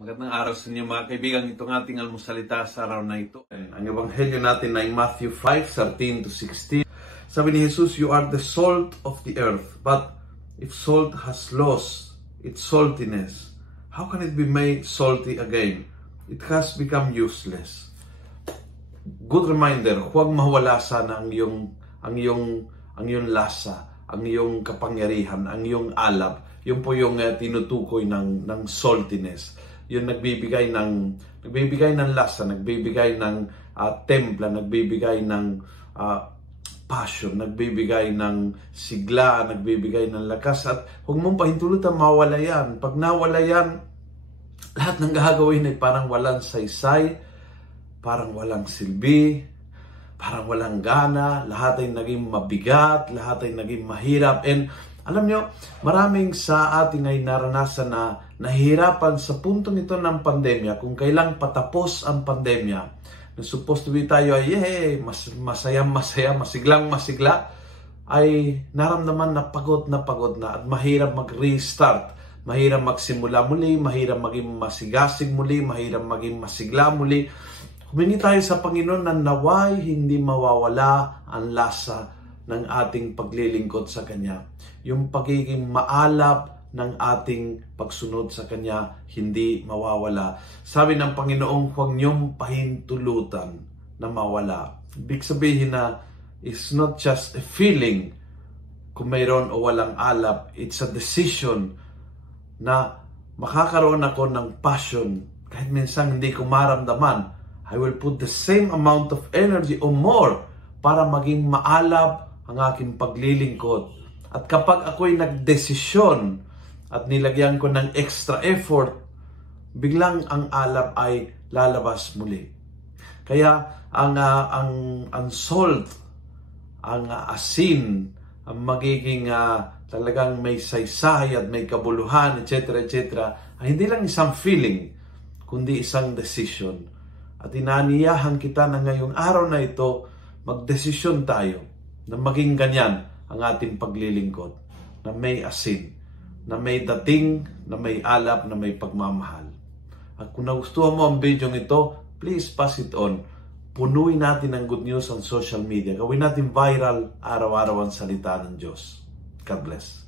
Magandang araw sa inyo mga kaibigan. Itong ating almusalita sa araw na ito. Ang ebanghelyo natin ay Matthew 5:13 to 16. Sabi ni Jesus, "You are the salt of the earth, but if salt has lost its saltiness, how can it be made salty again? It has become useless." Good reminder, huwag mawala sana ang iyong lasa, ang iyong kapangyarihan, ang iyong alab. Yun po yung tinutukoy ng saltiness. Yun nagbibigay ng lasa, nagbibigay ng templa, nagbibigay ng passion, nagbibigay ng sigla, nagbibigay ng lakas. At huwag mong pahintulutan mawala yan. Pag nawala yan, lahat ng gagawin ay parang walang saysay, parang walang silbi, parang walang gana, lahat ay naging mabigat, lahat ay naging mahirap. And alam nyo, maraming sa ating ay naranasan na nahihirapan sa puntong ito ng pandemya. Kung kailang patapos ang pandemya, na supposed to be tayo ay masaya, masiglang-masigla, ay naramdaman na pagod na at mahirap mag-restart. Mahirap magsimula muli, mahirap maging masigasig muli, mahirap maging masigla muli. Humingi tayo sa Panginoon na naway hindi mawawala ang lasa ng ating paglilingkod sa Kanya. Yung pagiging maalab ng ating pagsunod sa Kanya, hindi mawawala. Sabi ng Panginoong, huwag niyong pahintulutan na mawala. Ibig sabihin na it's not just a feeling kung mayroon o walang alab. It's a decision na makakaroon ako ng passion. Kahit minsan hindi ko maramdaman, I will put the same amount of energy or more para maging maalab ang aking paglilingkod. At kapag ako'y nagdesisyon at nilagyan ko ng extra effort, biglang ang alab ay lalabas muli. Kaya ang salt, ang asin, ang magiging talagang may saysay at may kabuluhan, etc., ay hindi lang isang feeling, kundi isang decision. At inaaniyahan kita na ngayong araw na ito, magdesisyon tayo na maging ganyan ang ating paglilingkod, na may asin, na may dating, na may alab, na may pagmamahal. At kung nagustuhan mo ang video ito, please pass it on. Punuin natin ang good news on social media. Gawin natin viral araw-araw ang salita ng Diyos. God bless.